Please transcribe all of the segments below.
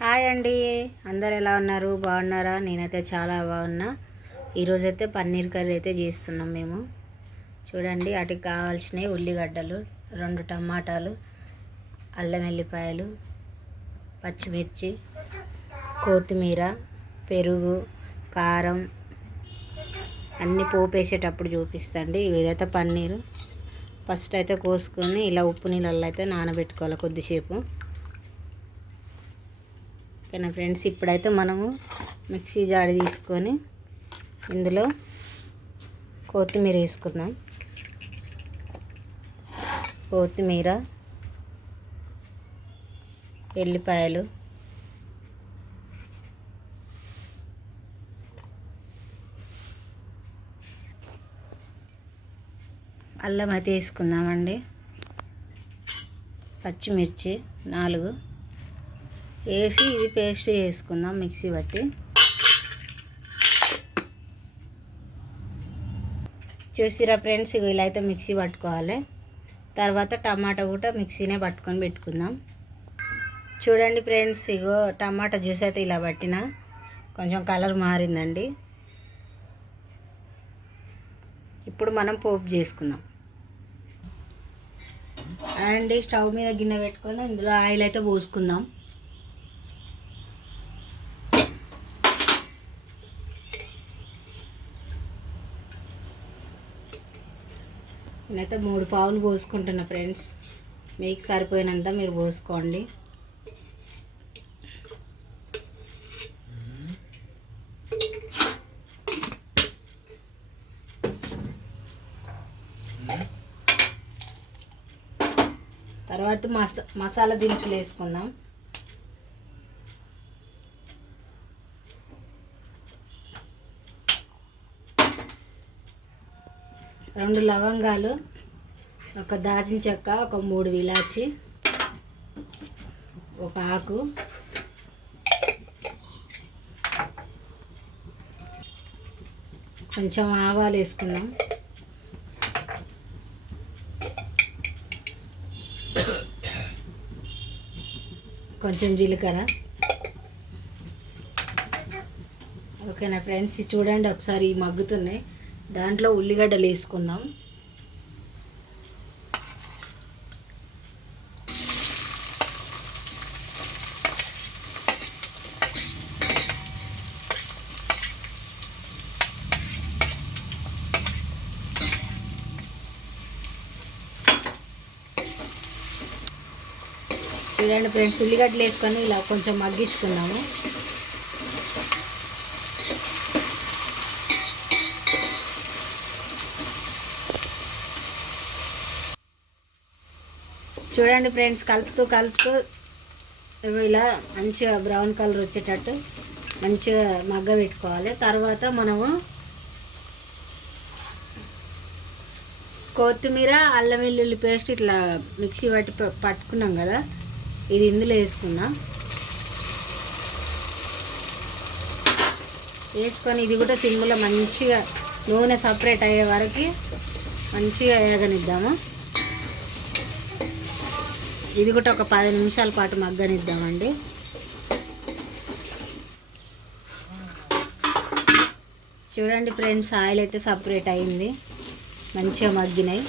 Hi అండి. అందరు ఎలా ఉన్నారు? బాగున్నారా? నేనైతే చాలా బాగున్నా. ఈరోజైతే పన్నీర్ కర్రీ అయితే చేస్తున్నాం మేము. చూడండి, వాటికి కావాల్సినవి ఉల్లిగడ్డలు, 2 టమాటాలు, అల్లం వెల్లిపాయలు, పచ్చిమిర్చి, కొత్తిమీర, పెరుగు, కారం అన్నీ పోపేసేటప్పుడు చూపిస్తండి. ఇదైతే పన్నీరు. ఫస్ట్ అయితే కోసుకొని ఇలా ఉప్పు నీళ్ళల్లో అయితే నానబెట్టుకోవాలి కొద్దిసేపు. ఓకేనా ఫ్రెండ్స్, ఇప్పుడైతే మనము మిక్సీ జాడి తీసుకొని ఇందులో కొత్తిమీర వేసుకుందాం. కొత్తిమీర, ఎల్లిపాయలు, అల్లం అయితే వేసుకుందామండి. పచ్చిమిర్చి 4 వేసి ఇది పేస్ట్ చేసుకుందాం మిక్సీ బట్టి. చూసిరా ఫ్రెండ్స్, ఇలా అయితే మిక్సీ పట్టుకోవాలి. తర్వాత టమాటా కూడా మిక్సీనే పట్టుకొని పెట్టుకుందాం. చూడండి ఫ్రెండ్స్, ఇగో టమాటా జ్యూస్ అయితే ఇలా పట్టిన కొంచెం కలర్ మారిందండి. ఇప్పుడు మనం పోపు చేసుకుందాం అండి. స్టవ్ మీద గిన్నె పెట్టుకొని ఇందులో ఆయిల్ అయితే పోసుకుందాం. నేనైతే 3 పావులు పోసుకుంటున్నా ఫ్రెండ్స్. మీకు సరిపోయినంత మీరు పోసుకోండి. తర్వాత మసాలా దినుసులు వేసుకుందాం. 2 లవంగాలు, 1 దాల్చిన చెక్క, 3 ఇలాచి, 1 ఆకు, కొంచెం ఆవాలు వేసుకుందాం. కొంచెం జీలకర్ర. ఓకేనా ఫ్రెండ్స్, చూడండి ఒకసారి మగ్గుతున్నాయి. దాంట్లో ఉల్లిగడ్డలు వేసుకుందాం. చూడండి ఫ్రెండ్స్, ఉల్లిగడ్డలు వేసుకొని ఇలా కొంచెం మగ్గించుకుందాము. చూడండి ఫ్రెండ్స్, కలుపుతూ ఇలా మంచిగా బ్రౌన్ కలర్ వచ్చేటట్టు మంచిగా మగ్గ పెట్టుకోవాలి. తర్వాత మనము కొత్తిమీర, అల్లం వెల్లుల్లి పేస్ట్ ఇట్లా మిక్సీ పట్టుకున్నాం కదా, ఇది ఇందులో వేసుకుందాం. వేసుకొని ఇది కూడా సిమ్లో మంచిగా నూనె సపరేట్ అయ్యే వరకు మంచిగా వేగనిద్దాము. ఇది కూడా ఒక 10 నిమిషాల పాటు మగ్గనిద్దామండి. చూడండి ఫ్రెండ్స్, ఆయిల్ అయితే సపరేట్ అయింది, మంచిగా మగ్గినాయి.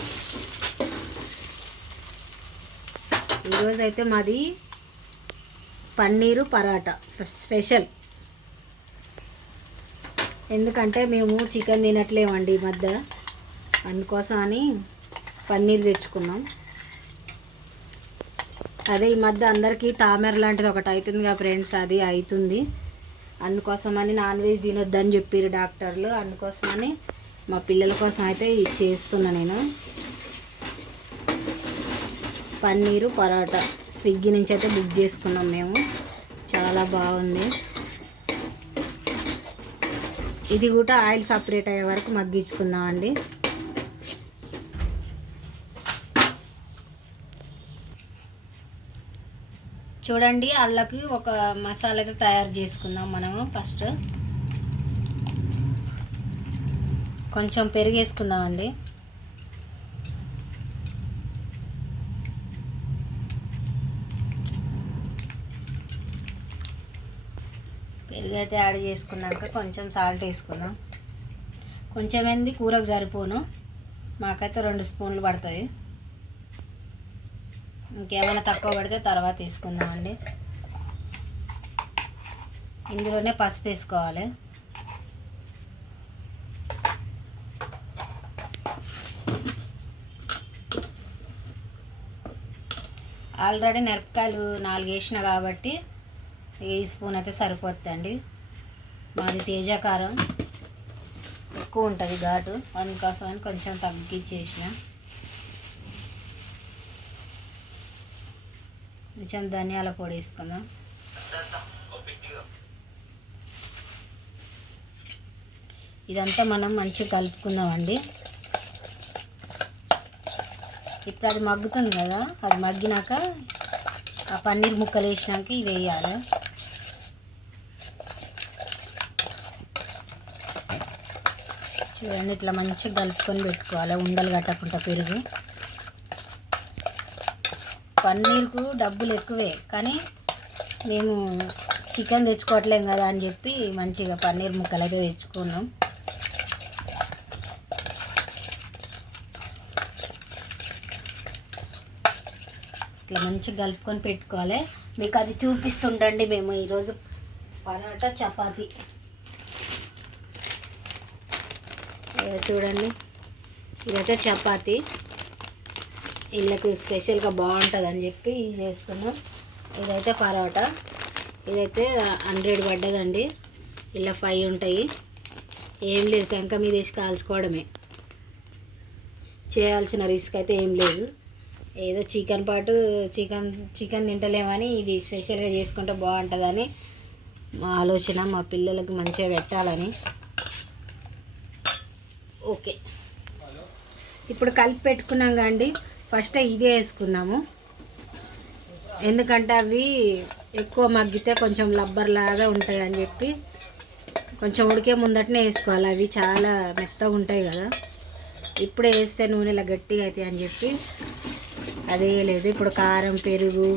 ఈరోజైతే మాది పన్నీరు పరాటా స్పెషల్. ఎందుకంటే మేము చికెన్ తినట్లేమండి ఈ మధ్య, అందుకోసం అని పన్నీర్ తెచ్చుకున్నాం. అదే ఈ మధ్య అందరికీ తామెర లాంటిది ఒకటి అవుతుందిగా ఫ్రెండ్స్, అది అవుతుంది. అందుకోసమని నాన్ వెజ్ తినొద్దని చెప్పారు డాక్టర్లు. అందుకోసమని మా పిల్లల కోసం అయితే ఇది చేస్తున్నా నేను. పన్నీరు పరాటా స్విగ్గీ నుంచి అయితే బుక్ చేసుకున్నాం మేము. చాలా బాగుంది. ఇది కూడా ఆయిల్ సపరేట్ అయ్యే వరకు మగ్గించుకుందాం అండి. చూడండి, అల్లకి ఒక మసాలా అయితే తయారు చేసుకుందాం మనము. ఫస్ట్ కొంచెం పెరుగు వేసుకుందామండి. పెరుగు అయితే యాడ్ చేసుకున్నాక కొంచెం సాల్ట్ వేసుకుందాం. కొంచెం ఏంది కూరకు సరిపోను, మాకైతే 2 స్పూన్లు పడుతుంది. ఇంకేమైనా తక్కువ పడితే తర్వాత వేసుకుందామండి. ఇందులోనే పసుపు వేసుకోవాలి. ఆల్రెడీ మిరపకాయలు 4 వేసిన కాబట్టి ఈ స్పూన్ అయితే సరిపోతుందండి. మాది తేజకారం ఎక్కువ ఉంటుంది ఘాటు, అందుకోసమని కొంచెం తగ్గించేసిన. కొంచెం ధనియాల పొడి వేసుకుందాం. ఇదంతా మనం మంచిగా కలుపుకుందామండి. ఇప్పుడు అది మగ్గుతుంది కదా, అది మగ్గినాక ఆ పన్నీర్ ముక్కలు వేసినాక ఇది వేయాలి. చూడండి, ఇట్లా మంచిగా కలుపుకొని పెట్టుకోవాలి, ఉండలు కట్టకుండా. పెరుగు పన్నీర్కు డబ్బులు ఎక్కువే, కానీ మేము చికెన్ తెచ్చుకోవట్లేం కదా అని చెప్పి మంచిగా పన్నీర్ ముక్కలు అయితే తెచ్చుకున్నాం. ఇట్లా మంచిగా కలుపుకొని పెట్టుకోవాలి. మీకు అది చూపిస్తుండండి. మేము ఈరోజు పరోటా చపాతీ చూడండి, ఇదైతే చపాతీ వీళ్ళకి స్పెషల్గా బాగుంటుంది అని చెప్పి చేస్తున్నాం. ఇదైతే పరోటా, ఇదైతే 100 పడ్డదండి. ఇలా 5 ఉంటాయి. ఏం లేదు, పెంక మీద వేసి కాల్చుకోవడమే, చేయాల్సిన రిస్క్ అయితే ఏం లేదు. ఏదో చికెన్ తింటలేమని ఇది స్పెషల్గా చేసుకుంటే బాగుంటుందని మా ఆలోచన. మా పిల్లలకి మంచిగా పెట్టాలని. ఓకే, ఇప్పుడు కలిపి పెట్టుకున్నాం కండి. ఫస్ట్ ఇదే వేసుకున్నాము, ఎందుకంటే అవి ఎక్కువ మగ్గితే కొంచెం లబ్బర్ లాగా ఉంటాయి అని చెప్పి కొంచెం ఉడికే ముందటనే వేసుకోవాలి. అవి చాలా మెత్తగా ఉంటాయి కదా, ఇప్పుడే వేస్తే నూనెలా గట్టిగా అవుతాయి అని చెప్పి అదే లేదు. ఇప్పుడు కారం, పెరుగు,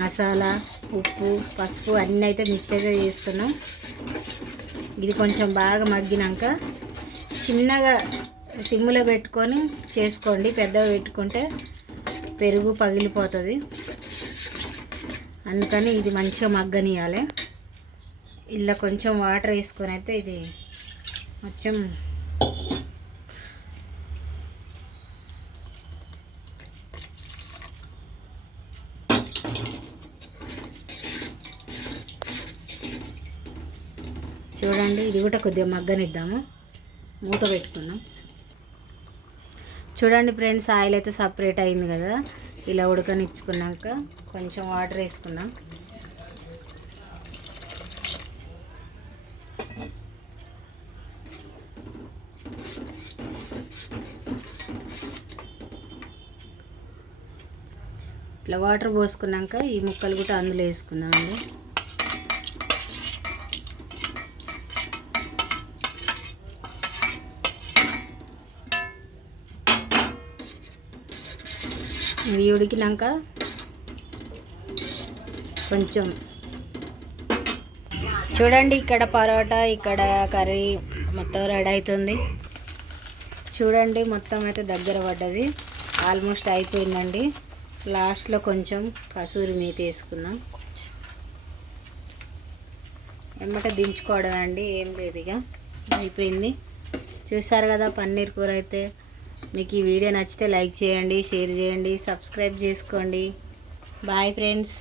మసాలా, ఉప్పు, పసుపు అన్నీ అయితే మిక్స్ అయితే చేస్తున్నాం. ఇది కొంచెం బాగా మగ్గినాక చిన్నగా సిమ్లో పెట్టుకొని చేసుకోండి. పెద్దగా పెట్టుకుంటే పెరుగు పగిలిపోతుంది, అందుకని ఇది మంచిగా మగ్గనియాలి. ఇలా కొంచెం వాటర్ వేసుకొని అయితే ఇది కొంచెం చూడండి, ఇది కూడా కొద్దిగా మగ్గనిద్దాము. మూత పెట్టుకున్నాం. చూడండి ఫ్రెండ్స్, ఆయిల్ అయితే సపరేట్ అయింది కదా. ఇలా ఉడకనిచ్చుకున్నాక కొంచెం వాటర్ వేసుకున్నాం. ఇట్లా వాటర్ పోసుకున్నాక ఈ ముక్కలు కూడా అందులో వేసుకుందామండి. ఇది ఉడికినాక కొంచెం చూడండి, ఇక్కడ పరోటా, ఇక్కడ కర్రీ మొత్తం రెడీ అవుతుంది. చూడండి, మొత్తం అయితే దగ్గర పడ్డది, ఆల్మోస్ట్ అయిపోయిందండి. లాస్ట్లో కొంచెం కసూరి మేతి వేసుకుందాం. ఎమ్మట దించుకోవడం అండి, ఏం లేదు, ఇక అయిపోయింది. చూసారు కదా పన్నీర్ కూర అయితే. మీకు ఈ వీడియో నచ్చితే లైక్ చేయండి, షేర్ చేయండి, సబ్స్క్రైబ్ చేసుకోండి. Bye friends.